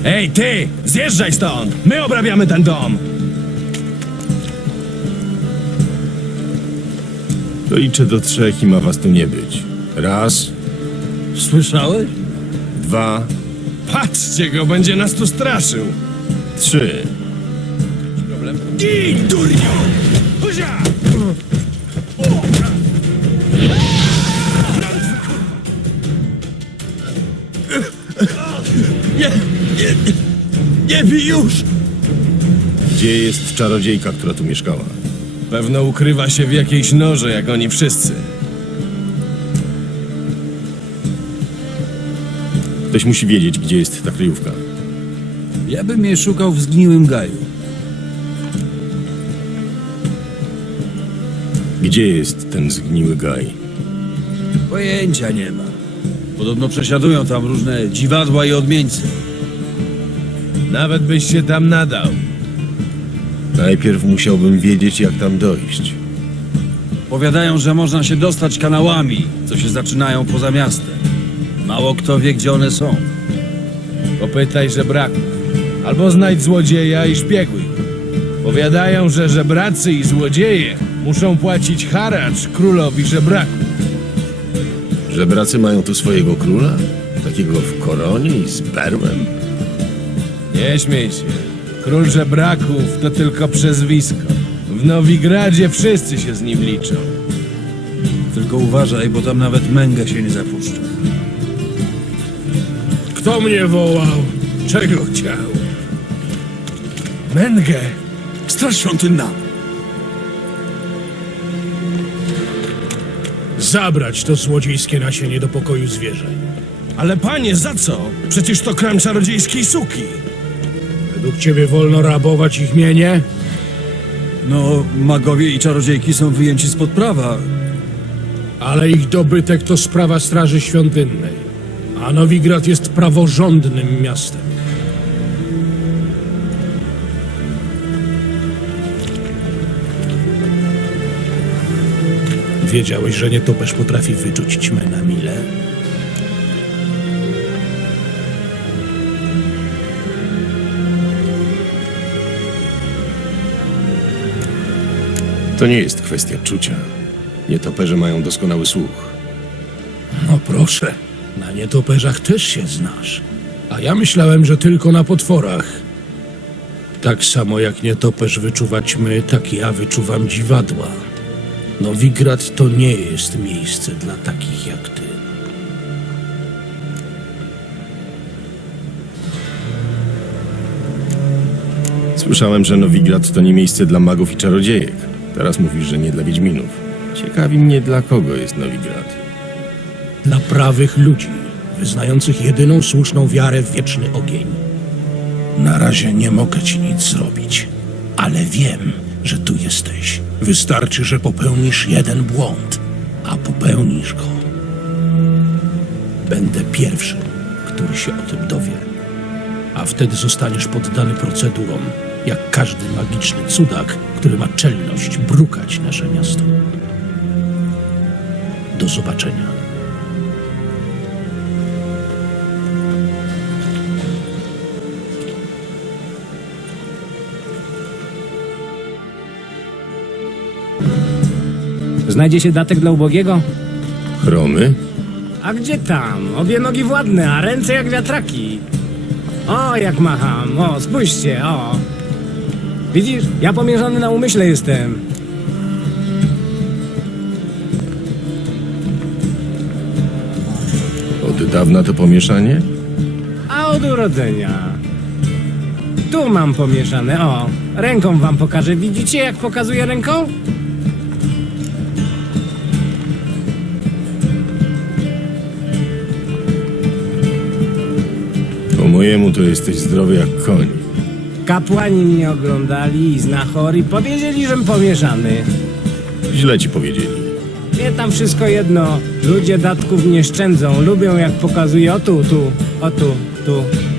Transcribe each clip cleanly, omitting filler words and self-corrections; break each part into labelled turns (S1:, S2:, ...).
S1: Ej, ty! Zjeżdżaj stąd! My obrabiamy ten dom!
S2: To liczę do 3 i ma was tu nie być. 1,
S1: Słyszałeś?
S2: 2,
S1: Patrzcie go, będzie nas tu straszył!
S2: 3.
S1: Gin, durniu! Huzia! Nie bij już!
S2: Gdzie jest czarodziejka, która tu mieszkała?
S1: Pewno ukrywa się w jakiejś norze, jak oni wszyscy.
S2: Ktoś musi wiedzieć, gdzie jest ta kryjówka.
S3: Ja bym je szukał w zgniłym gaju.
S2: Gdzie jest ten zgniły gaj?
S3: Pojęcia nie ma. Podobno przesiadują tam różne dziwadła i odmieńcy.
S1: Nawet byś się tam nadał.
S2: Najpierw musiałbym wiedzieć, jak tam dojść.
S3: Powiadają, że można się dostać kanałami, co się zaczynają poza miastem. Mało kto wie, gdzie one są.
S1: Popytaj żebraków. Albo znajdź złodzieja i szpieguj. Powiadają, że żebracy i złodzieje muszą płacić haracz królowi żebraków.
S2: Żebracy mają tu swojego króla? Takiego w koronie i z berłem?
S1: Nie śmiej się. Król żebraków to tylko przezwisko. W Nowigradzie wszyscy się z nim liczą.
S3: Tylko uważaj, bo tam nawet męga się nie zapuszcza.
S1: Kto mnie wołał? Czego chciał? Mengę!
S3: Straż świątynna!
S4: Zabrać to złodziejskie nasienie do pokoju zwierzeń.
S1: Ale panie, za co? Przecież to kram czarodziejskiej suki.
S4: Według ciebie wolno rabować ich mienie?
S3: No, magowie i czarodziejki są wyjęci spod prawa.
S4: Ale ich dobytek to sprawa Straży Świątynnej. A Nowigrad jest praworządnym miastem. Wiedziałeś, że nietoperz potrafi wyczuć ćmę na mile?
S2: To nie jest kwestia czucia. Nietoperze mają doskonały słuch.
S4: No proszę, na nietoperzach też się znasz. A ja myślałem, że tylko na potworach. Tak samo jak nietoperz wyczuwa ćmy, tak ja wyczuwam dziwadła. Nowigrad to nie jest miejsce dla takich jak ty.
S2: Słyszałem, że Nowigrad to nie miejsce dla magów i czarodziejek. Teraz mówisz, że nie dla wiedźminów. Ciekawi mnie, dla kogo jest Nowigrad.
S4: Dla prawych ludzi, wyznających jedyną słuszną wiarę w wieczny ogień. Na razie nie mogę ci nic zrobić, ale wiem, że tu jesteś. Wystarczy, że popełnisz jeden błąd, a popełnisz go. Będę pierwszym, który się o tym dowie. A wtedy zostaniesz poddany procedurom, jak każdy magiczny cudak, który ma czelność brukać nasze miasto. Do zobaczenia.
S5: Znajdzie się datek dla ubogiego?
S2: Chromy?
S5: A gdzie tam? Obie nogi władne, a ręce jak wiatraki. O, jak macham. O, spójrzcie, o. Widzisz? Ja pomierzony na umyśle jestem.
S2: Od dawna to pomieszanie?
S5: A od urodzenia. Tu mam pomieszane, o. Ręką wam pokażę. Widzicie, jak pokazuję ręką?
S2: Po mojemu to jesteś zdrowy jak koń.
S5: Kapłani mnie oglądali i znachor i powiedzieli, żem pomieszany.
S2: Źle ci powiedzieli.
S5: Mnie tam wszystko jedno. Ludzie datków nie szczędzą. Lubią, jak pokazuję o tu, tu, o tu, tu.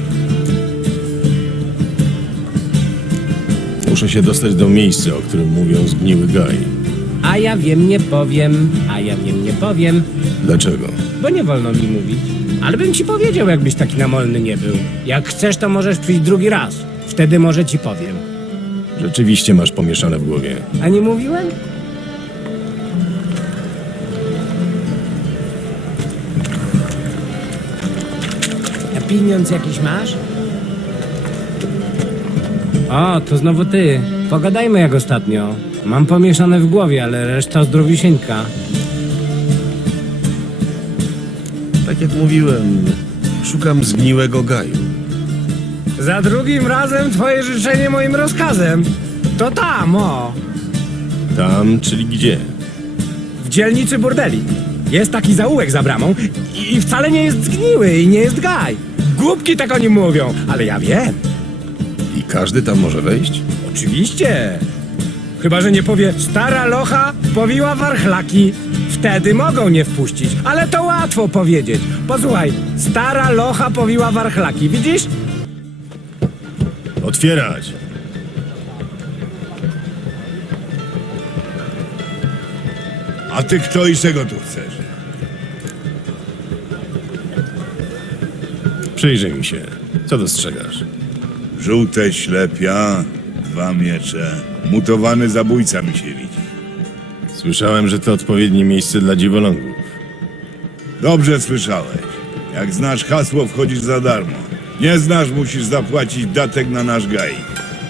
S2: Muszę się dostać do miejsca, o którym mówią zgniły gaj.
S5: A ja wiem, nie powiem. A ja wiem, nie powiem.
S2: Dlaczego?
S5: Bo nie wolno mi mówić. Ale bym ci powiedział, jakbyś taki namolny nie był. Jak chcesz, to możesz przyjść drugi raz. Wtedy może ci powiem.
S2: Rzeczywiście masz pomieszane w głowie.
S5: A nie mówiłem? A pieniądz jakiś masz? O, to znowu ty. Pogadajmy jak ostatnio. Mam pomieszane w głowie, ale reszta zdrowisieńka.
S2: Tak jak mówiłem, szukam zgniłego gaju.
S5: Za drugim razem twoje życzenie moim rozkazem. To tam, o.
S2: Tam, czyli gdzie?
S5: W dzielnicy burdeli. Jest taki zaułek za bramą i wcale nie jest zgniły i nie jest gaj. Głupki tak o nim mówią, ale ja wiem.
S2: I każdy tam może wejść?
S5: Oczywiście. Chyba że nie powie, stara locha powiła warchlaki. Wtedy mogą nie wpuścić, ale to łatwo powiedzieć. Posłuchaj, stara locha powiła warchlaki, widzisz?
S2: Otwierać!
S6: A ty kto i czego tu chcesz?
S2: Przyjrzyj mi się. Co dostrzegasz?
S6: Żółte ślepia, 2 miecze. Mutowany zabójca mi się widzi.
S2: Słyszałem, że to odpowiednie miejsce dla dziwolągów.
S6: Dobrze słyszałeś. Jak znasz hasło, wchodzisz za darmo. Nie znasz, musisz zapłacić datek na nasz gaik.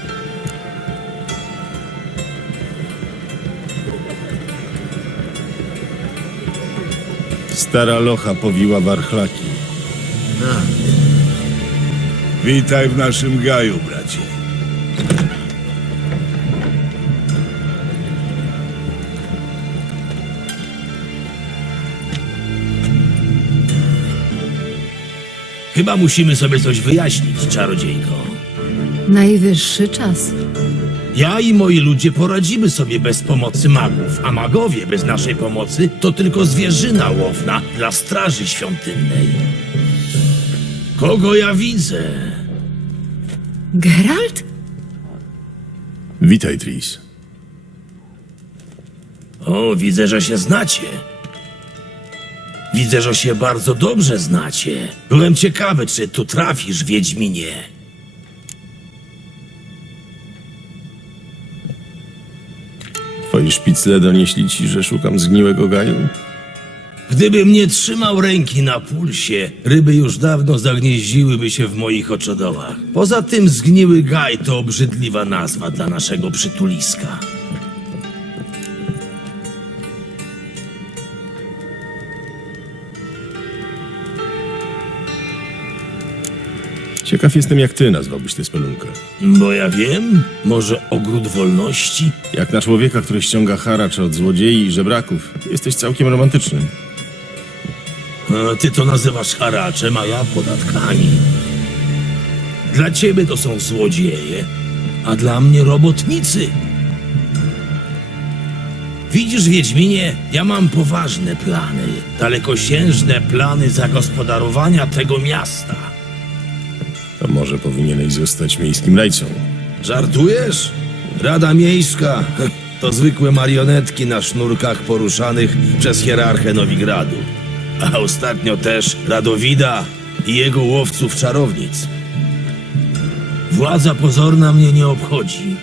S2: Stara locha powiła warchlaki.
S6: Witaj w naszym gaju, bracie.
S7: Chyba musimy sobie coś wyjaśnić, czarodziejko.
S8: Najwyższy czas.
S7: Ja i moi ludzie poradzimy sobie bez pomocy magów, a magowie bez naszej pomocy to tylko zwierzyna łowna dla straży świątynnej. Kogo ja widzę?
S8: Geralt?
S2: Witaj, Tris.
S7: O, widzę, że się znacie. Widzę, że się bardzo dobrze znacie. Byłem ciekawy, czy tu trafisz, Wiedźminie.
S2: Twoi szpicle donieśli ci, że szukam zgniłego gaju?
S7: Gdybym nie trzymał ręki na pulsie, ryby już dawno zagnieździłyby się w moich oczodołach. Poza tym zgniły gaj to obrzydliwa nazwa dla naszego przytuliska.
S2: Ciekaw jestem, jak ty nazwałbyś tę spelunkę.
S7: Bo ja wiem, może ogród wolności?
S2: Jak na człowieka, który ściąga haracz od złodziei i żebraków, jesteś całkiem romantyczny.
S7: A ty to nazywasz haraczem, a ja podatkami. Dla ciebie to są złodzieje, a dla mnie robotnicy. Widzisz, Wiedźminie, ja mam poważne plany, dalekosiężne plany zagospodarowania tego miasta.
S2: To może powinieneś zostać miejskim rajcą.
S3: Żartujesz? Rada Miejska to zwykłe marionetki na sznurkach poruszanych przez hierarchę Nowigradu. A ostatnio też Radowida i jego łowców czarownic.
S7: Władza pozorna mnie nie obchodzi.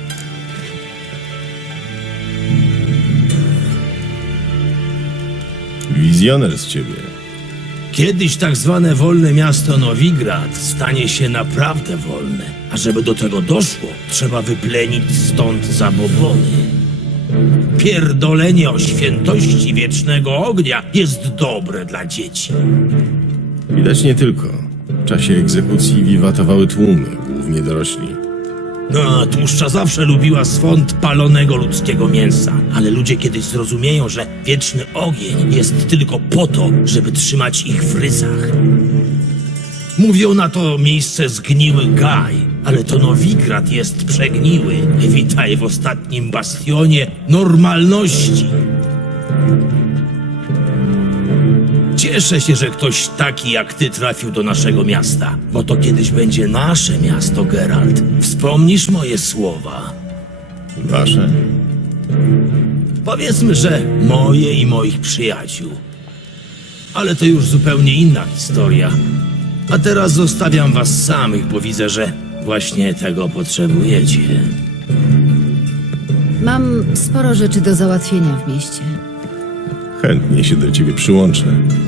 S2: Wizjoner z ciebie.
S7: Kiedyś tak zwane wolne miasto Nowigrad stanie się naprawdę wolne. A żeby do tego doszło, trzeba wyplenić stąd zabobony. Pierdolenie o świętości wiecznego ognia jest dobre dla dzieci.
S2: Widać nie tylko. W czasie egzekucji wiwatowały tłumy, głównie dorośli.
S7: No, tłuszcza zawsze lubiła swąd palonego ludzkiego mięsa, ale ludzie kiedyś zrozumieją, że wieczny ogień jest tylko po to, żeby trzymać ich w ryzach. Mówią na to miejsce zgniły gaj, ale to Nowigrad jest przegniły. Witaj w ostatnim bastionie normalności. Cieszę się, że ktoś taki jak ty trafił do naszego miasta, bo to kiedyś będzie nasze miasto, Geralt. Wspomnisz moje słowa?
S2: Wasze?
S7: Powiedzmy, że moje i moich przyjaciół. ale to już zupełnie inna historia. A teraz zostawiam was samych, bo widzę, że właśnie tego potrzebujecie.
S8: Mam sporo rzeczy do załatwienia w mieście.
S2: Chętnie się do ciebie przyłączę.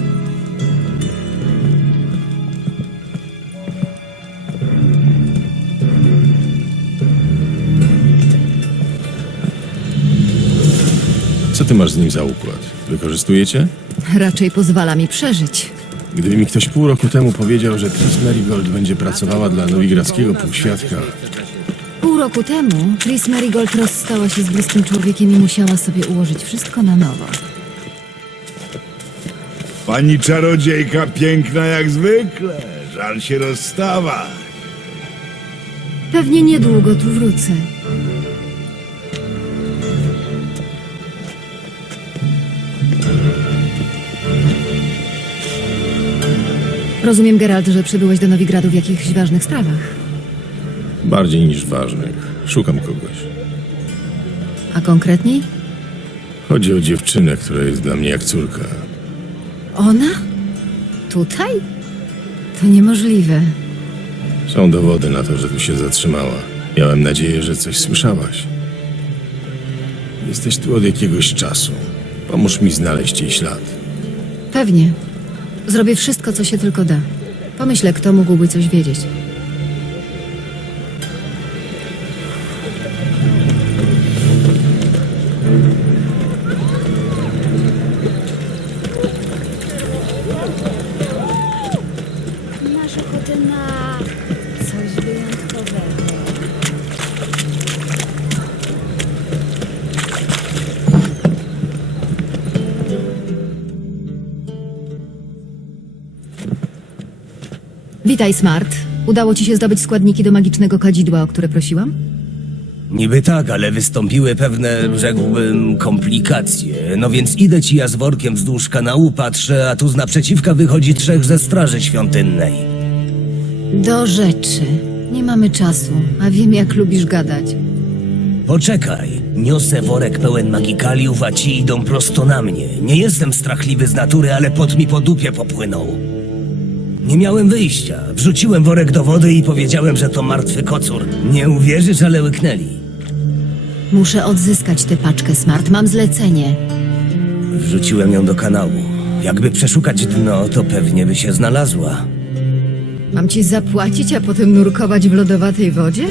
S2: Co ty masz z nim za układ? Wykorzystujecie?
S8: Raczej pozwala mi przeżyć.
S2: Gdyby mi ktoś pół roku temu powiedział, że Tris Merigold będzie pracowała dla nowigradzkiego półświadka,
S8: Pół roku temu Tris Merigold rozstała się z bliskim człowiekiem i musiała sobie ułożyć wszystko na nowo.
S6: Pani czarodziejka piękna jak zwykle. Żal się rozstawać.
S8: Pewnie niedługo tu wrócę. Rozumiem, Geralt, że przybyłeś do Nowigradu w jakichś ważnych sprawach.
S2: bardziej niż ważnych, szukam kogoś.
S8: A konkretniej?
S2: Chodzi o dziewczynę, która jest dla mnie jak córka.
S8: Ona? Tutaj? To niemożliwe.
S2: Są dowody na to, że tu się zatrzymała. Miałem nadzieję, że coś słyszałaś. Jesteś tu od jakiegoś czasu. Pomóż mi znaleźć jej ślad.
S8: Pewnie. Zrobię wszystko, co się tylko da. Pomyślę, kto mógłby coś wiedzieć.
S9: Masz ochotę na coś wyjątkowego?
S8: Witaj, Smart. Udało ci się zdobyć składniki do magicznego kadzidła, o które prosiłam?
S10: Niby tak, ale wystąpiły pewne, rzekłbym, komplikacje. No więc idę ci ja z workiem wzdłuż kanału, patrzę, a tu z naprzeciwka wychodzi 3 ze straży świątynnej.
S8: Do rzeczy. Nie mamy czasu, a wiem, jak lubisz gadać.
S10: Poczekaj, niosę worek pełen magikaliów, a ci idą prosto na mnie. Nie jestem strachliwy z natury, ale pot mi po dupie popłynął. Nie miałem wyjścia. Wrzuciłem worek do wody i powiedziałem, że to martwy kocur. Nie uwierzysz, ale łyknęli.
S8: Muszę odzyskać tę paczkę, Smart. Mam zlecenie.
S10: Wrzuciłem ją do kanału. Jakby przeszukać dno, to pewnie by się znalazła.
S8: Mam ci zapłacić, a potem nurkować w lodowatej wodzie?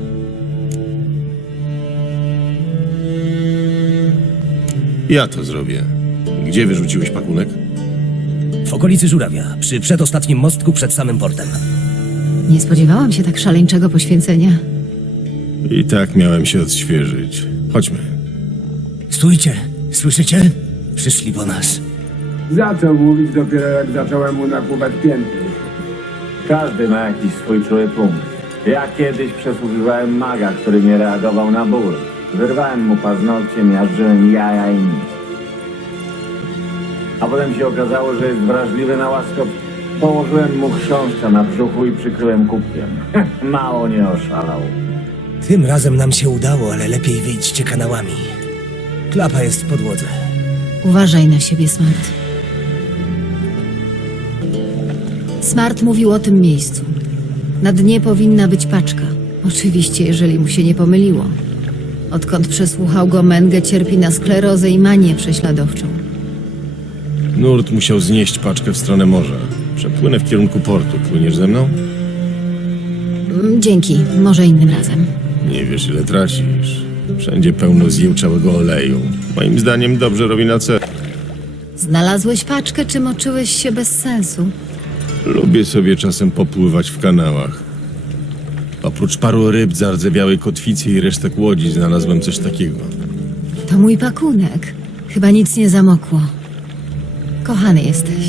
S2: Ja to zrobię. Gdzie wyrzuciłeś pakunek?
S10: W okolicy Żurawia, przy przedostatnim mostku przed samym portem.
S8: Nie spodziewałam się tak szaleńczego poświęcenia.
S2: I tak miałem się odświeżyć. Chodźmy.
S10: Stójcie! Słyszycie? Przyszli po nas.
S11: Zaczął mówić dopiero jak zacząłem mu nakłuwać pięty. Każdy ma jakiś swój czuły punkt. Ja kiedyś przesłuchiwałem maga, który nie reagował na ból. Wyrwałem mu paznokcie, miażdżyłem jaja i nic. A potem się okazało, że jest wrażliwy na łaskot. Położyłem mu chrząszcza na brzuchu i przykryłem kubkiem. Mało nie oszalał.
S10: Tym razem nam się udało, ale lepiej wyjdźcie kanałami. Klapa jest w podłodze.
S8: Uważaj na siebie, Smart. Smart mówił o tym miejscu. Na dnie powinna być paczka. Oczywiście, jeżeli mu się nie pomyliło. Odkąd przesłuchał go, Menge cierpi na sklerozę i manię prześladowczą.
S2: Nurt musiał znieść paczkę w stronę morza. Przepłynę w kierunku portu. Płyniesz ze mną?
S8: Dzięki, może innym razem.
S2: Nie wiesz, ile tracisz. Wszędzie pełno zjełczałego oleju. Moim zdaniem dobrze robi na cel.
S8: Znalazłeś paczkę, czy moczyłeś się bez sensu?
S2: Lubię sobie czasem popływać w kanałach. Oprócz paru ryb, zardzewiałej kotwicy i resztek łodzi znalazłem coś takiego.
S8: To mój pakunek. Chyba nic nie zamokło. Kochany jesteś.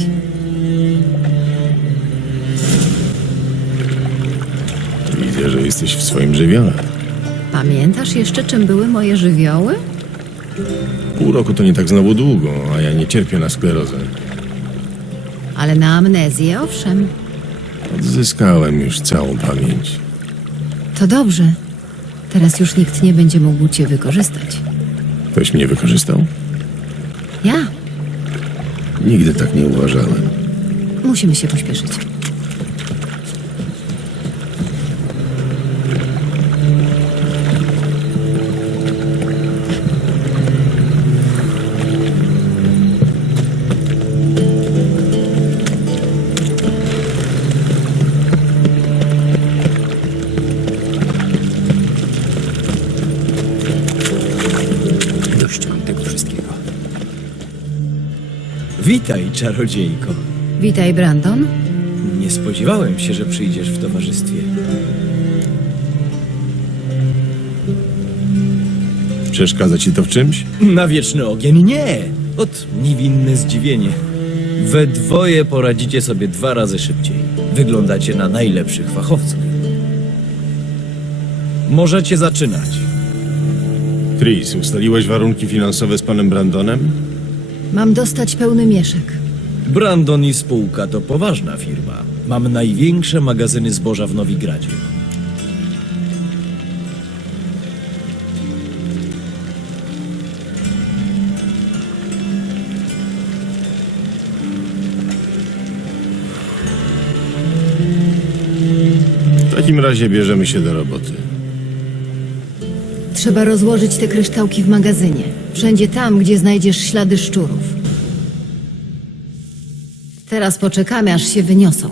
S2: Widzę, że jesteś w swoim żywiole.
S8: Pamiętasz jeszcze, czym były moje żywioły?
S2: Pół roku to nie tak znowu długo, a ja nie cierpię na sklerozę.
S8: Ale na amnezję, owszem.
S2: Odzyskałem już całą pamięć.
S8: To dobrze. Teraz już nikt nie będzie mógł cię wykorzystać.
S2: Ktoś mnie wykorzystał?
S8: Ja?
S2: Nigdy tak nie uważałem.
S8: Musimy się pośpieszyć.
S5: Dość mam tego wszystkiego. Witaj, czarodziejko.
S8: Witaj, Brandon.
S5: Nie spodziewałem się, że przyjdziesz w towarzystwie.
S2: Przeszkadza ci to w czymś?
S12: Na wieczny ogień nie! Ot, niewinne zdziwienie. We dwoje poradzicie sobie 2 razy szybciej. Wyglądacie na najlepszych fachowców. Możecie zaczynać.
S2: Tris, ustaliłeś warunki finansowe z panem Brandonem?
S8: Mam dostać pełny mieszek.
S12: Brandon i spółka to poważna firma. Mam największe magazyny zboża w Nowigradzie.
S2: W takim razie bierzemy się do roboty.
S8: Trzeba rozłożyć te kryształki w magazynie. Wszędzie tam, gdzie znajdziesz ślady szczurów. Teraz poczekamy, aż się wyniosą.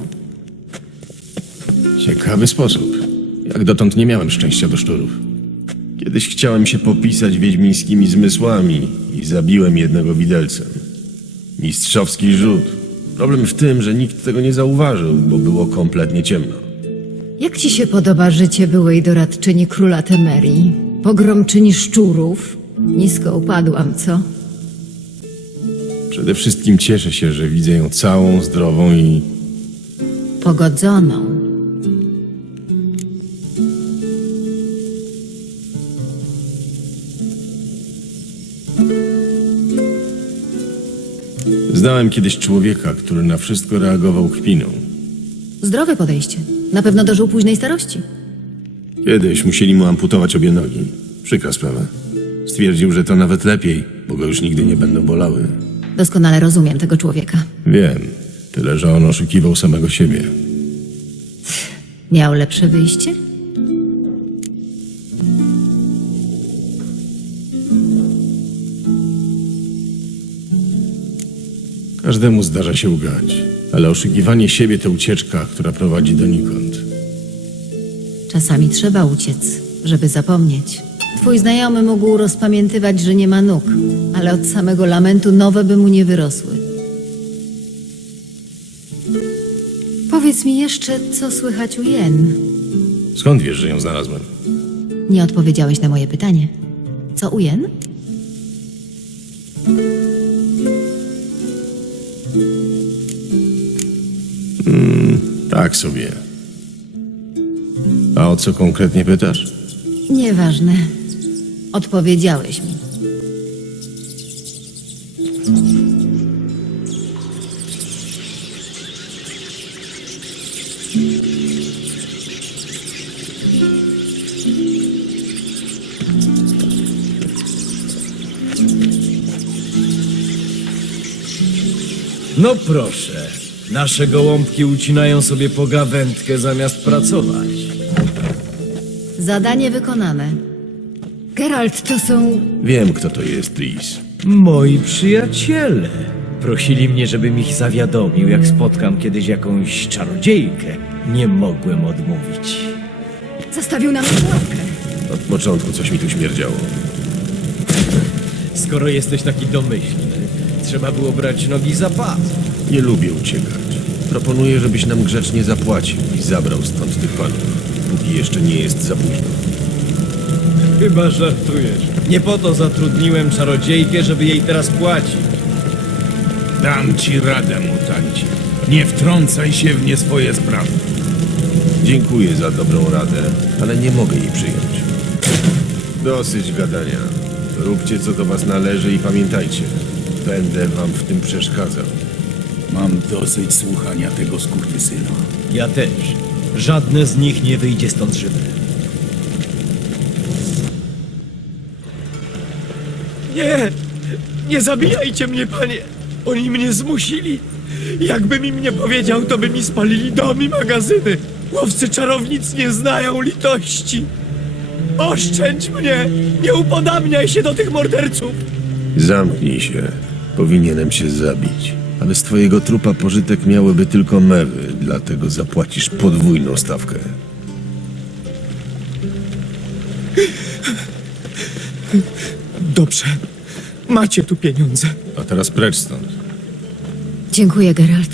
S2: Ciekawy sposób. Jak dotąd nie miałem szczęścia do szczurów. Kiedyś chciałem się popisać wiedźmińskimi zmysłami i zabiłem jednego widelcem. Mistrzowski rzut. Problem w tym, że nikt tego nie zauważył, bo było kompletnie ciemno.
S8: Jak ci się podoba życie byłej doradczyni króla Temerii? Pogromczyni szczurów? Nisko upadłam, co?
S2: Przede wszystkim cieszę się, że widzę ją całą, zdrową i
S8: Pogodzoną.
S2: znałem kiedyś człowieka, który na wszystko reagował kpiną.
S8: Zdrowe podejście. Na pewno dożył późnej starości.
S2: Kiedyś musieli mu amputować obie nogi. Przykra sprawa. Stwierdził, że to nawet lepiej, bo go już nigdy nie będą bolały.
S8: Doskonale rozumiem tego człowieka.
S2: Wiem, tyle że on oszukiwał samego siebie.
S8: Miał lepsze wyjście?
S2: Każdemu zdarza się ugać, ale oszukiwanie siebie to ucieczka, która prowadzi donikąd.
S8: Czasami trzeba uciec, żeby zapomnieć. Twój znajomy mógł rozpamiętywać, że nie ma nóg, ale od samego lamentu nowe by mu nie wyrosły. Powiedz mi jeszcze, co słychać u Jen.
S2: Skąd wiesz, że ją znalazłem?
S8: Nie odpowiedziałeś na moje pytanie. Co u Jen?
S2: Tak sobie. A o co konkretnie pytasz?
S8: Nieważne. Odpowiedziałeś mi.
S12: No proszę, nasze gołąbki ucinają sobie pogawędkę zamiast pracować.
S8: Zadanie wykonane. Geralt, to są...
S2: Wiem, kto to jest, Tris.
S12: Moi przyjaciele. Prosili mnie, żebym ich zawiadomił, jak spotkam kiedyś jakąś czarodziejkę. Nie mogłem odmówić.
S8: Zastawił nam pułapkę.
S2: Od początku coś mi tu śmierdziało.
S12: Skoro jesteś taki domyślny, trzeba było brać nogi za pas.
S2: Nie lubię uciekać. Proponuję, żebyś nam grzecznie zapłacił i zabrał stąd tych panów, póki jeszcze nie jest za późno.
S12: Chyba żartujesz. Nie po to zatrudniłem czarodziejkę, żeby jej teraz płacić.
S6: Dam ci radę, mutancie. Nie wtrącaj się w nie swoje sprawy.
S2: Dziękuję za dobrą radę, ale nie mogę jej przyjąć. Dosyć gadania. Róbcie, co do was należy i pamiętajcie, będę wam w tym przeszkadzał.
S4: Mam dosyć słuchania tego skurwysyna.
S12: Ja też. Żadne z nich nie wyjdzie stąd żywe.
S5: Nie! Nie zabijajcie mnie, panie!
S12: Oni mnie zmusili. Jakbym im nie powiedział, to by mi spalili dom i magazyny. Łowcy czarownic nie znają litości. Oszczędź mnie! Nie upodabniaj się do tych morderców!
S2: Zamknij się. Powinienem cię zabić. Ale z twojego trupa pożytek miałyby tylko mewy, dlatego zapłacisz podwójną stawkę.
S12: Dobrze. Macie tu pieniądze.
S2: A teraz precz stąd.
S8: Dziękuję, Geralt.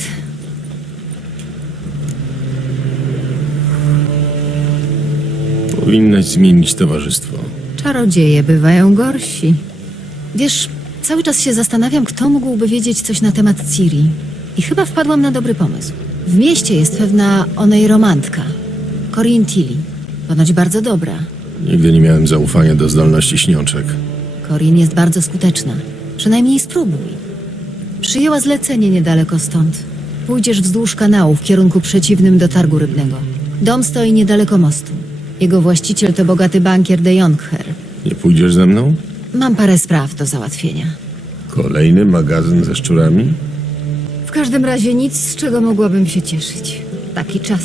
S2: Powinnaś zmienić towarzystwo.
S8: Czarodzieje bywają gorsi. Wiesz, cały czas się zastanawiam, kto mógłby wiedzieć coś na temat Ciri. I chyba wpadłam na dobry pomysł. W mieście jest pewna onejromantka. Corinne Tilly. Ponoć bardzo dobra.
S2: Nigdy nie miałem zaufania do zdolności śniączek.
S8: Corinne jest bardzo skuteczna. Przynajmniej spróbuj. Przyjęła zlecenie niedaleko stąd. Pójdziesz wzdłuż kanału w kierunku przeciwnym do targu rybnego. Dom stoi niedaleko mostu. Jego właściciel to bogaty bankier de Jonkher.
S2: Nie pójdziesz ze mną?
S8: Mam parę spraw do załatwienia.
S2: Kolejny magazyn ze szczurami?
S8: W każdym razie nic, z czego mogłabym się cieszyć. Taki czas.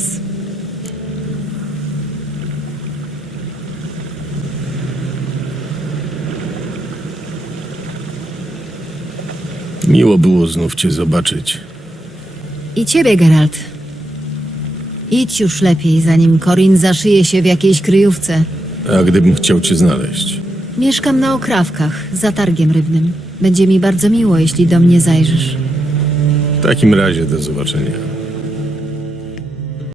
S2: Miło było znów cię zobaczyć.
S8: I ciebie, Geralt. Idź już lepiej, zanim Corinne zaszyje się w jakiejś kryjówce.
S2: A gdybym chciał cię znaleźć?
S8: Mieszkam na Okrawkach, za targiem rybnym. Będzie mi bardzo miło, jeśli do mnie zajrzysz.
S2: W takim razie do zobaczenia.